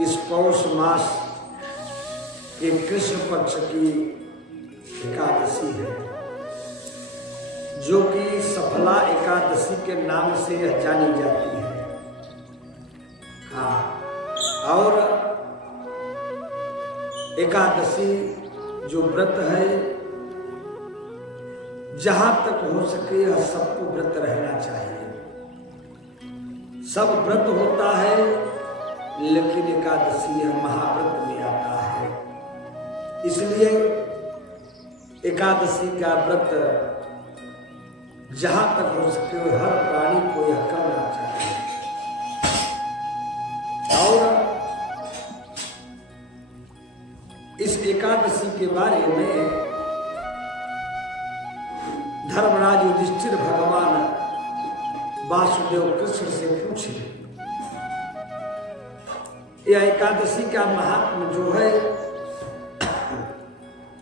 इस पौष मास के कृष्ण पक्ष की एकादशी है, जो कि सफला एकादशी के नाम से यह जानी जाती है। हाँ, और एकादशी जो व्रत है, जहां तक हो सके यह सबको व्रत रहना चाहिए। सब व्रत होता है, लेकिन एकादशी यह महाव्रत में आता है। इसलिए एकादशी का व्रत जहां तक हो सके हर प्राणी को यह करना चाहिए। और इस एकादशी के बारे में धर्मराज युधिष्ठिर भगवान वासुदेव कृष्ण से पूछे। यह एकादशी का महात्म जो है,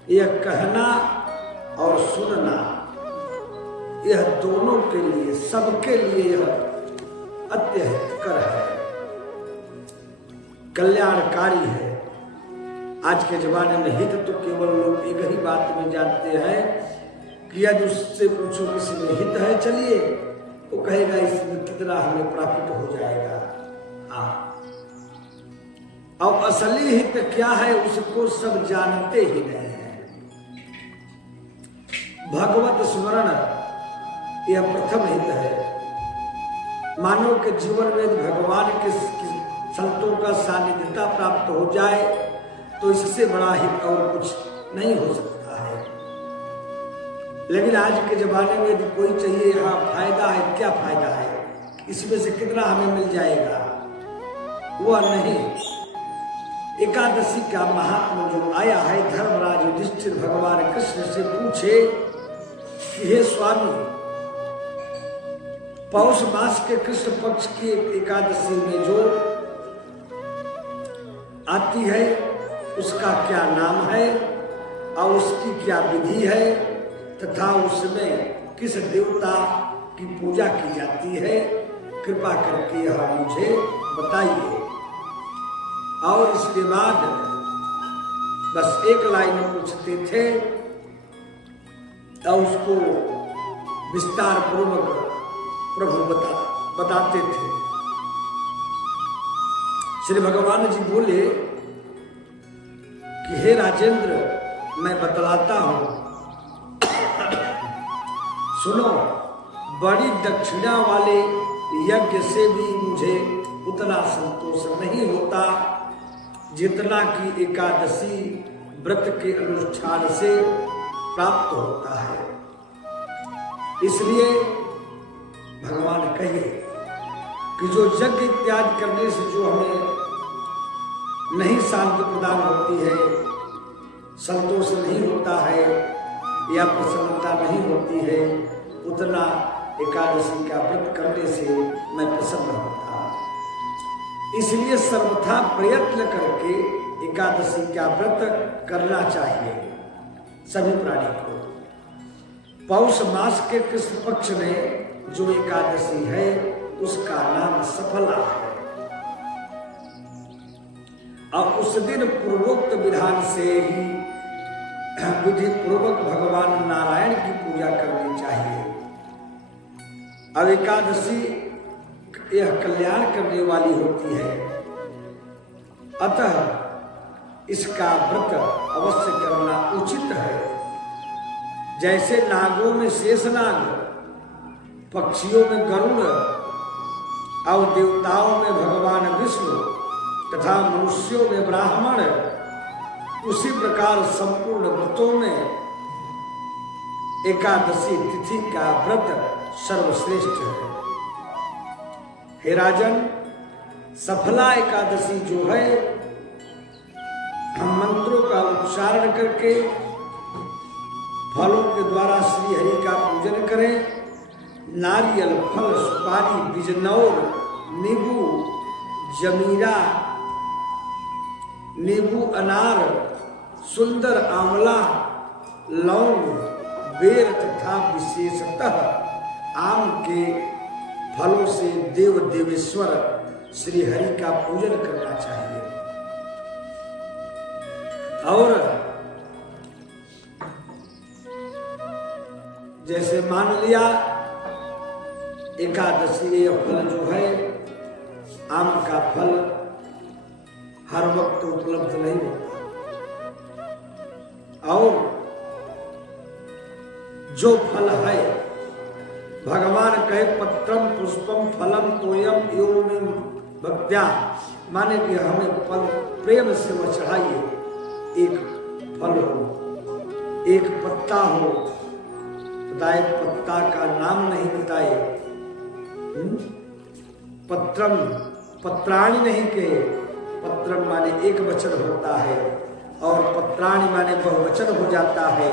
यह कहना और सुनना, यह दोनों के लिए, सबके लिए यह अत्यहितकर है, कल्याणकारी है। आज के जमाने में हित तो केवल लोग एक ही बात में जानते हैं कि यदि उससे पूछो किसी में हित है, चलिए, वो कहेगा इसमें कितना हमें प्रॉफिट हो जाएगा। और असली हित क्या है उसको सब जानते ही नहीं है। भगवत स्मरण यह प्रथम हित है। मानव के जीवन में भगवान के संतों का सानिध्यता प्राप्त हो जाए तो इससे बड़ा हित और कुछ नहीं हो सकता है। लेकिन आज के जमाने में यदि कोई चाहिए, हाँ फायदा है, क्या फायदा है, इसमें से कितना हमें मिल जाएगा, वह नहीं। एकादशी का महात्मा जो आया है, धर्मराज युधिष्ठिर भगवान कृष्ण से पूछे कि हे स्वामी, पौष मास के कृष्ण पक्ष की एकादशी में जो आती है उसका क्या नाम है और उसकी क्या विधि है, तथा उसमें किस देवता की पूजा की जाती है, कृपा करके यह मुझे बताइए। और इसके बाद बस एक लाइन पूछते थे और उसको विस्तार पूर्वक प्रभु बताते थे। श्री भगवान जी बोले कि हे राजेंद्र, मैं बतलाता हूं, सुनो। बड़ी दक्षिणा वाले यज्ञ से भी मुझे उतना संतोष नहीं होता जितना कि एकादशी व्रत के अनुष्ठान से प्राप्त होता है। इसलिए भगवान कहे कि जो यज्ञ इत्यादि करने से जो हमें नहीं शांति प्रदान होती है, संतोष नहीं होता है या प्रसन्नता नहीं होती है, उतना एकादशी का व्रत करने से मैं प्रसन्न होता। इसलिए सर्वथा प्रयत्न करके एकादशी का व्रत करना चाहिए सभी प्राणी को। पौष मास के कृष्ण पक्ष में जो एकादशी है उसका नाम सफला है। और उस दिन पूर्वोक्त विधान से ही विधि पूर्वक भगवान नारायण की पूजा करनी चाहिए। अब एकादशी यह कल्याण करने वाली होती है, अतः इसका व्रत अवश्य करना उचित है। जैसे नागों में शेषनाग, पक्षियों में गरुड़ और देवताओं में भगवान विष्णु तथा मनुष्यों में ब्राह्मण, उसी प्रकार संपूर्ण व्रतों में एकादशी तिथि का व्रत सर्वश्रेष्ठ है। हे राजन, सफला एकादशी जो है, हम मंत्रों का उच्चारण करके फलों के द्वारा श्री हरि का पूजन करें। नारियल, फल, सुपारी, बिजनौर, नींबू, जमीरा, नींबू, अनार, सुंदर आंवला, लौंग, बेर तथा विशेषतः आम के फलों से देव देवेश्वर श्री हरि का पूजन करना चाहिए। और जैसे मान लिया एकादशी फल जो है, आम का फल हर वक्त उपलब्ध नहीं होता, और जो फल है भगवान कहे पत्रम पुष्पम फलम तोयम यो में भक्त्या, माने कि हमें फल प्रेम से वो चढ़ाइए। एक फल हो, एक पत्ता हो, बताए पत्ता का नाम नहीं बताए, पत्रम पत्राणी नहीं कहे, पत्रम माने एक वचन होता है और पत्राणी माने बहुवचन हो जाता है,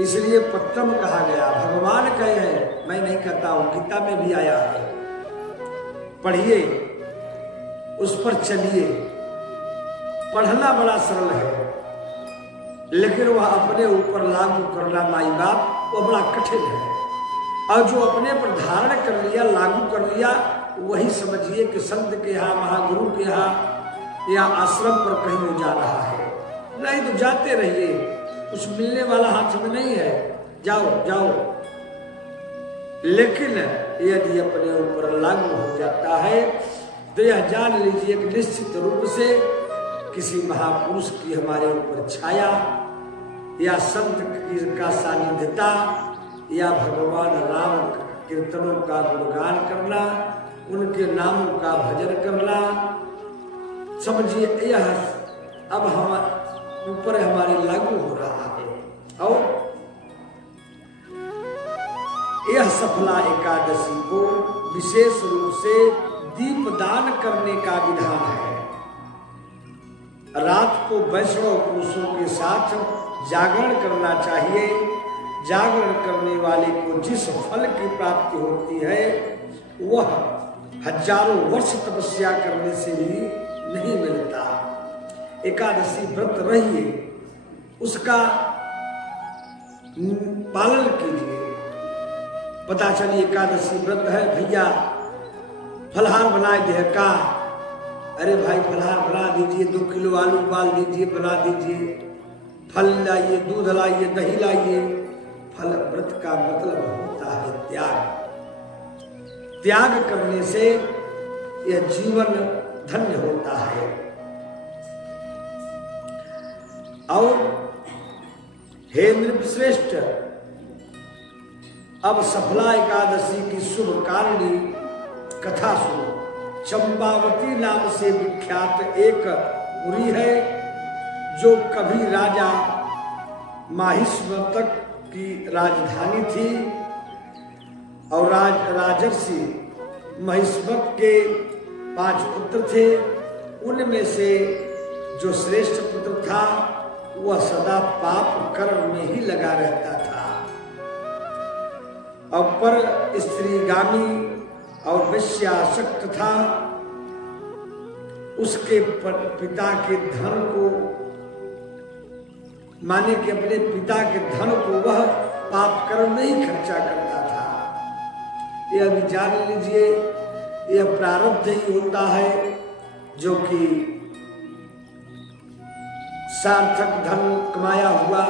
इसलिए पत्रम कहा गया। भगवान कहे हैं, मैं नहीं कहता हूं, गीता में भी आया है, पढ़िए, उस पर चलिए। पढ़ना बड़ा सरल है, लेकिन वह अपने ऊपर लागू करना माई बाप वो बड़ा कठिन है। और जो अपने पर धारण कर लिया, लागू कर लिया, वही समझिए कि संत के यहाँ, महागुरु के यहाँ या आश्रम पर कहीं वो जा रहा है। नहीं तो जाते रहिए, कुछ मिलने वाला हाथ में नहीं है, जाओ जाओ। लेकिन यदि अपने ऊपर लागू हो जाता है तो यह जान लीजिए कि निश्चित रूप से किसी महापुरुष की हमारे ऊपर छाया या संत का सानिध्यता या भगवान राम कीर्तनों का गुणगान करना, उनके नामों का भजन करना, समझिए यह अब हम ऊपर हमारे लागू हो रहा है। और यह सफला एकादशी को विशेष रूप से दीपदान करने का विधान है। रात को वैष्णव पुरुषों के साथ जागरण करना चाहिए। जागरण करने वाले को जिस फल की प्राप्ति होती है वह हजारों वर्ष तपस्या करने से भी नहीं मिलता। एकादशी व्रत रहिए, उसका पालन कीजिए। पता चली एकादशी व्रत है, भैया फलहार बनाए दे का, अरे भाई फलहार बना दीजिए, 2 किलो आलू उबाल दीजिए, बना दीजिए, फल लाइए, दूध लाइए, दही लाइए। फल व्रत का मतलब होता है त्याग। त्याग करने से यह जीवन धन्य होता है। और हे नृपश्रेष्ठ, अब सफला एकादशी की शुभ कारिणी कथा सुनो। चंपावती नाम से विख्यात एक पुरी है जो कभी राजा माहिष्मतक की राजधानी थी, और राजर्षि महिष्मत के 5 पुत्र थे। उनमें से जो श्रेष्ठ पुत्र था वह सदा पाप कर्म में ही लगा रहता था, और पर स्त्रीगामी और वेश्यासक्त था। उसके पिता के धन को, माने कि अपने पिता के धन को वह पाप कर्म में ही खर्चा करता था। यह भी जान लीजिए, यह प्रारब्ध ही होता है जो कि सार्थक धन कमाया हुआ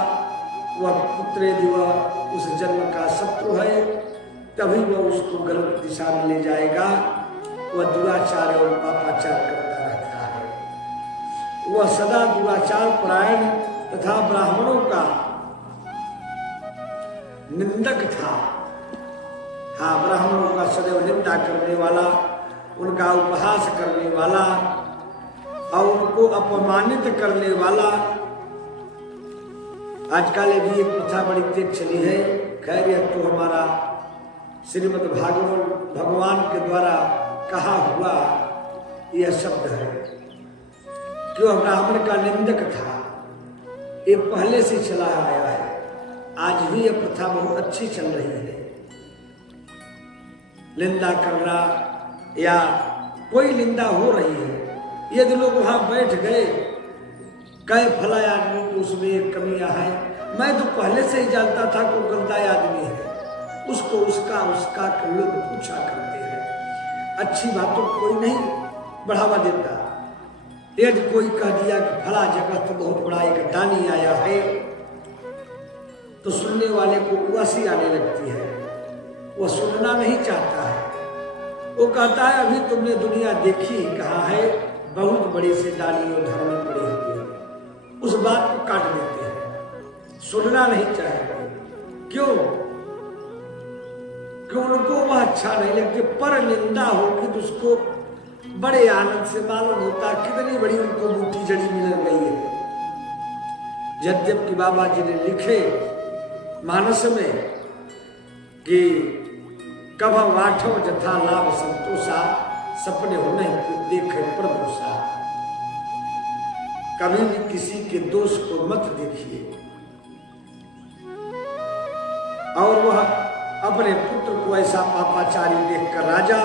वह पुत्र यदि वह उस जन्म का शत्रु है तभी वह उसको गलत दिशा में ले जाएगा। वह दुराचार और पापाचार करता रहता है। वह सदा दुराचार परायण तथा ब्राह्मणों का निंदक था। हाँ, ब्राह्मणों का सदैव निंदा करने वाला, उनका उपहास करने वाला और उनको अपमानित करने वाला। आजकल भी एक प्रथा बड़ी तेज चली है। खैर, यह तो हमारा श्रीमद् भागवत भगवान के द्वारा कहा हुआ यह शब्द है कि वह ब्राह्मण का निंदक था। ये पहले से चला आया है, आज भी यह प्रथा बहुत अच्छी चल रही है। निंदा करना या कोई निंदा हो रही है, यदि लोग वहां बैठ गए, कहे फला आदमी को उसमें एक कमियां है, मैं तो पहले से ही जानता था कि वो गंदा आदमी है, उसको उसका लोग पूछा करते हैं। अच्छी बातों कोई नहीं बढ़ावा देता। यदि कोई कह दिया कि फला जगह तो बहुत बड़ा एक दानी आया है, तो सुनने वाले को उदासी आने लगती है, वह सुनना नहीं चाहता है। वो कहता है अभी तुमने दुनिया देखी कहाँ है, बहुत बड़े से दानी और धर्म में पड़े हुए हैं। उस बात को काट देते हैं, सुनना नहीं चाहेंगे। क्यों? कि उनको वह अच्छा नहीं लगती। पर निंदा होगी तो उसको बड़े आनंद से मालूम होता कितनी बड़ी उनको बूटी जड़ी मिल गई है। यद्यपि बाबा जी ने लिखे मानस में कि कभ वाठो जथा लाभ संतोषा, सपने हो नहीं देखे प्रभुषा। कभी भी किसी के दोष को मत देखिए। और वह अपने पुत्र को ऐसा पापाचारी देखकर राजा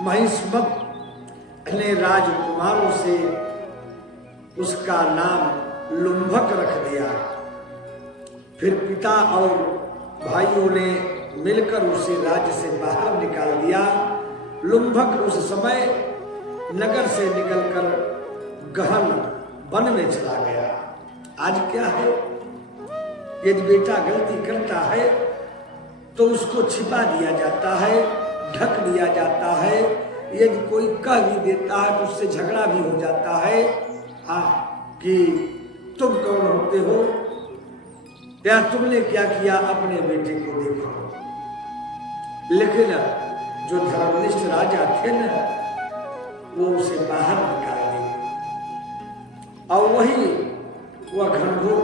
महिष्मत ने राजकुमारों से उसका नाम लुम्भक रख दिया। फिर पिता और भाइयों ने मिलकर उसे राज्य से बाहर निकाल दिया। लुम्भक उस समय नगर से निकलकर गहन वन में चला गया। आज क्या है, यदि बेटा गलती करता है तो उसको छिपा दिया जाता है, ढक दिया जाता है। यदि कोई कह भी देता है तो उससे झगड़ा भी हो जाता है। हाँ, कि तुम कौन होते हो या तुमने क्या किया, अपने बेटे को देखो। लेकिन जो धर्मनिष्ठ राजा थे ना, वो उसे बाहर निकाल दिए। और वह घनघोर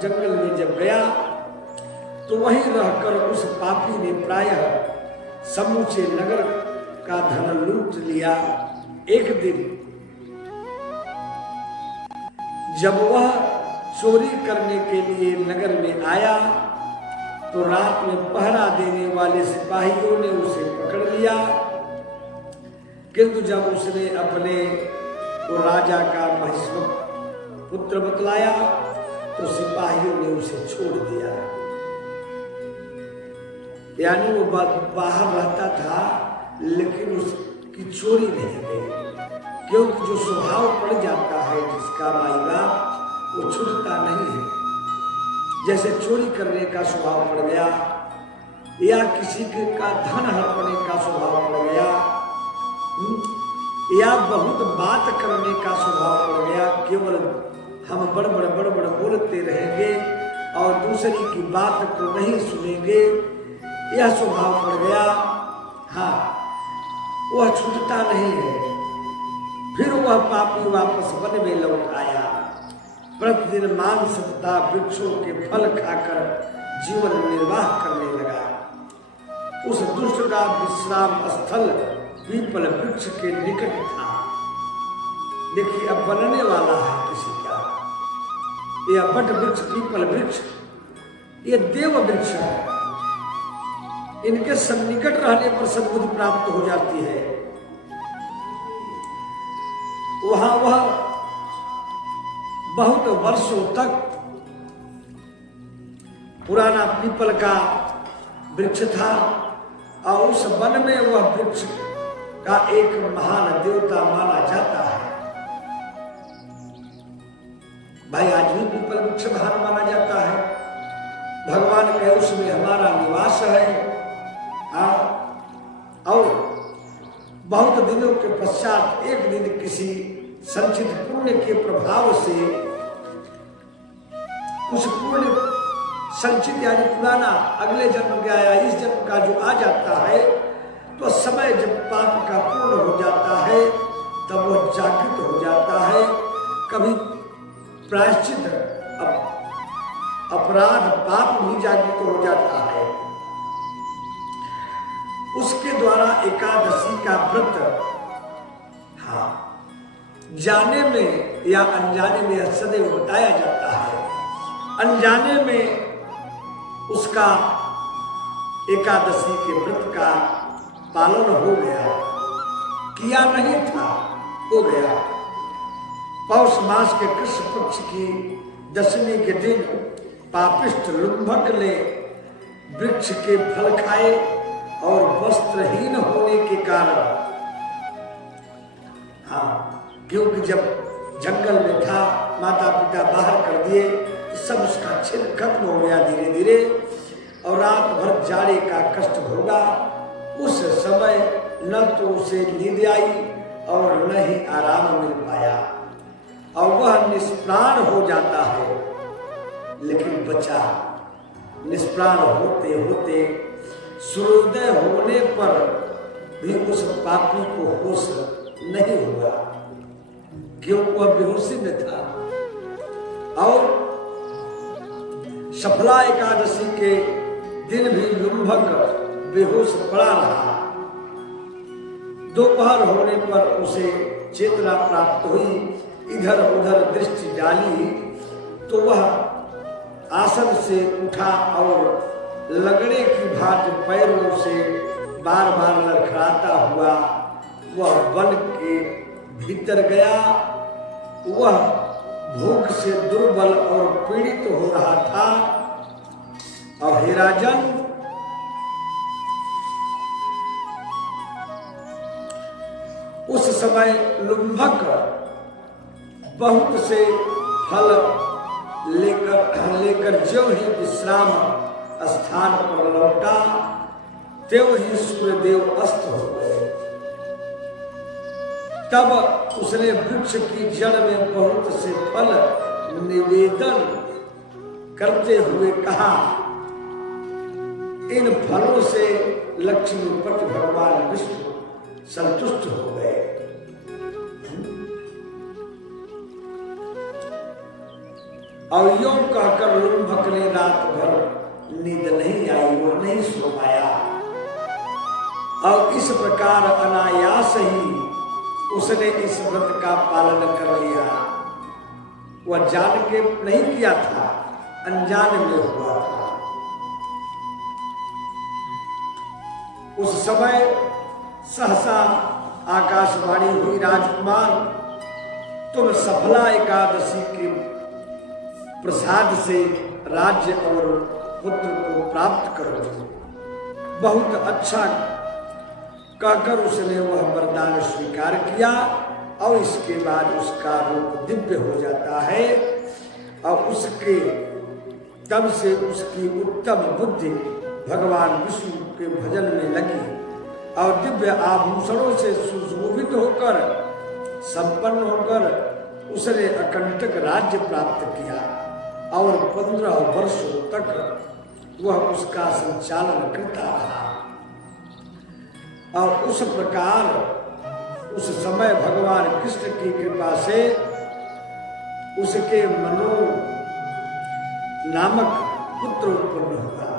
जंगल में जब गया तो वहीं रहकर उस पापी ने प्रायः समूचे नगर का धन लूट लिया। एक दिन जब वह चोरी करने के लिए नगर में आया तो रात में पहरा देने वाले सिपाहियों ने उसे पकड़ लिया। किंतु जब उसने अपने वो राजा का महिष्मत पुत्र बतलाया तो सिपाहियों ने उसे छोड़ दिया। यानी वो बाहर रहता था लेकिन उसकी चोरी नहीं गई, क्योंकि जो स्वभाव पड़ जाता है जिसका माई बाप, वो छूटता नहीं है। जैसे चोरी करने का स्वभाव पड़ गया या किसी का धन हड़पने का स्वभाव पड़ गया या बहुत बात करने का स्वभाव पड़ गया, केवल हम बड़ बोलते रहेंगे और दूसरे की बात को नहीं सुनेंगे, यह स्वभाव पड़ गया। हाँ, वह छूटता नहीं है। फिर वह पापी वापस वन में लौट आया। प्रतिदिन मांस तथा वृक्षों के फल खाकर जीवन निर्वाह करने लगा। उस दुष्ट का विश्राम स्थल पीपल वृक्ष के निकट था। देखिए, अब बनने वाला है किसी का। यह बट वृक्ष, पीपल वृक्ष, ये देव वृक्ष है। इनके सन्निकट रहने पर सद्बुद्धि प्राप्त हो जाती है। वहां वह बहुत वर्षों तक पुराना पीपल का वृक्ष था और उस वन में वह वृक्ष का एक महान देवता माना जाता है। भाई, आज भी पीपल वृक्ष महान माना जाता है। भगवान के उसमें हमारा निवास है। और बहुत दिनों के पश्चात एक दिन किसी संचित पुण्य के प्रभाव से कुछ पुण्य संचित यानी पुराना अगले जन्म का या इस जन्म का जो आ जाता है, तो समय जब पाप का पूर्ण हो जाता है तब वह जागृत हो जाता है। कभी प्रायश्चित अपराध पाप भी जागृत हो जाता है। उसके द्वारा एकादशी का व्रत, हाँ, जाने में या अनजाने में सदैव बताया जाता है। अनजाने में उसका एकादशी के व्रत का पालन हो गया, किया नहीं था, हो गया। पौष मास के कृष्ण पक्ष की दशमी के दिन पापिष्ठ लुम्भक ने वृक्ष के फल खाए और वस्त्रहीन होने के कारण हाँ, क्योंकि जब जंगल में था, माता पिता बाहर कर दिए, सब उसका छिन खत्म हो गया धीरे धीरे, और रात भर जाड़े का कष्ट भोगा। उस समय न तो उसे नींद आई और न ही आराम मिल पाया, और वह निष्प्राण हो जाता है। लेकिन बचा निष्प्राण होते होते सूर्योदय होने पर भी उस पापी को होश नहीं हुआ, क्योंकि वह बेहोशी में था। और सफला एकादशी के दिन भी लुम्भक बेहोश पड़ा रहा। दोपहर होने पर उसे चेतना प्राप्त हुई, इधर उधर दृष्टि डाली तो वह आसन से उठा और लगड़े की भांति पैरों से बार बार लड़खड़ाता हुआ वह वन के भीतर गया। वह भूख से दुर्बल और पीड़ित हो रहा था। और हे राजन, उस समय लुम्भक बहुत से फल लेकर जो ही विश्राम स्थान पर लौटा, त्यों ही सूर्यदेव अस्त हो गए। तब उसने वृक्ष की जड़ में बहुत से फल निवेदन करते हुए कहा, इन फलों से लक्ष्मीपति भगवान विष्णु संतुष्ट हो गए। और यूं कहकर लुम्भक ने रात भर नींद नहीं आई, वो नहीं सो पाया। और इस प्रकार अनायास ही उसने इस व्रत का पालन कर लिया। वह जान के नहीं किया था, अनजान में हुआ था। उस समय सहसा आकाशवाणी हुई, राजकुमार तुम सफला एकादशी के प्रसाद से राज्य और पुत्र को प्राप्त करोगे। बहुत अच्छा कहकर उसने वह वरदान स्वीकार किया, और इसके बाद उसका रूप दिव्य हो जाता है। और उसके तब से उसकी उत्तम बुद्धि भगवान विष्णु के भजन में लगी, और दिव्य आभूषणों से सुशोभित होकर संपन्न होकर उसने अकंटक राज्य प्राप्त किया। और 15 वर्षों तक वह उसका संचालन करता रहा। और उस प्रकार उस समय भगवान कृष्ण की कृपा से उसके मनो नामक पुत्र उत्पन्न हुआ।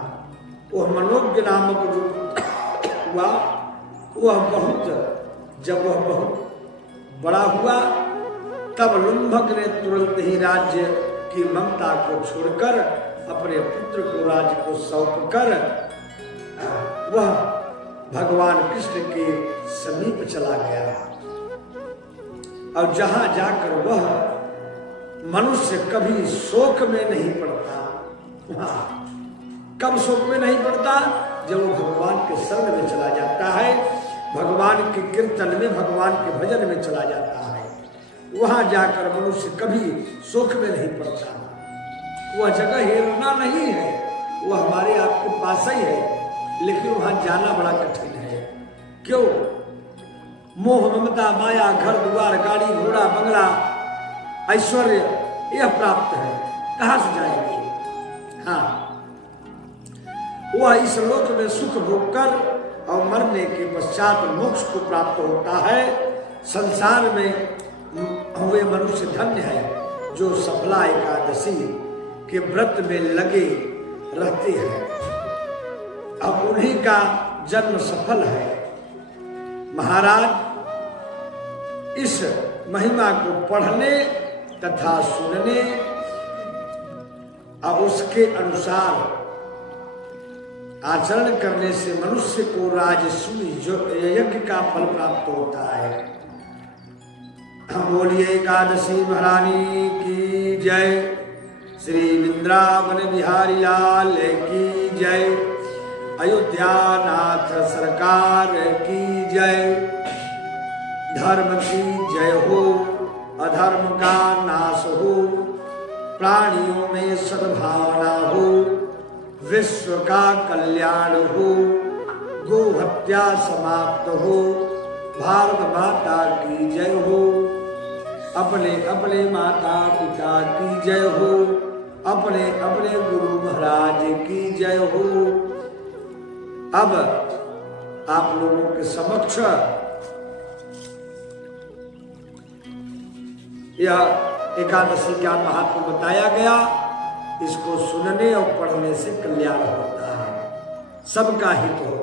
वह मनोज्ञ नामक जो हुआ, जब वह बहुत बड़ा हुआ, तब लुम्भक ने तुरंत ही राज्य की ममता को छोड़कर अपने पुत्र को राज्य को सौंपकर वह भगवान कृष्ण के समीप चला गया। और जहां जाकर वह मनुष्य कभी शोक में नहीं पड़ता। कब शोक में नहीं पड़ता? जब वो भगवान के शरण में चला जाता है, भगवान के कीर्तन में, भगवान के भजन में चला जाता है। वहां जाकर मनुष्य कभी सुख में नहीं पड़ता। वह जगह हेरना नहीं है, वह हमारे आपके पास ही है, लेकिन वहां जाना बड़ा कठिन है। क्यों? मोह ममता माया, घर द्वार, गाड़ी घोड़ा, बंगला, ऐश्वर्य यह प्राप्त है, कहां से जाएंगे? हाँ, वह इस लोक में सुख भोग कर और मरने के पश्चात मोक्ष को प्राप्त होता है। संसार में हुए मनुष्य धन्य है जो सफला एकादशी के व्रत में लगे रहते हैं। अब उन्हीं का जन्म सफल है। महाराज, इस महिमा को पढ़ने तथा सुनने और उसके अनुसार आचरण करने से मनुष्य को राजसूय जो यज्ञ का फल प्राप्त होता है। बोलिए एकादशी महारानी की जय, श्री वृंदावन बिहारी लाल की जय, अयोध्या नाथ सरकार की जय। धर्म की जय हो, अधर्म का नाश हो, प्राणियों में सद्भावना हो, विश्व का कल्याण हो, गो हत्या समाप्त हो, भारत माता की जय हो, अपने अपने माता पिता की जय हो, अपने अपने गुरु महाराज की जय हो। अब आप लोगों के समक्ष यह एकादशी का महात्मा बताया गया। इसको सुनने और पढ़ने से कल्याण होता है, सबका हित होता है।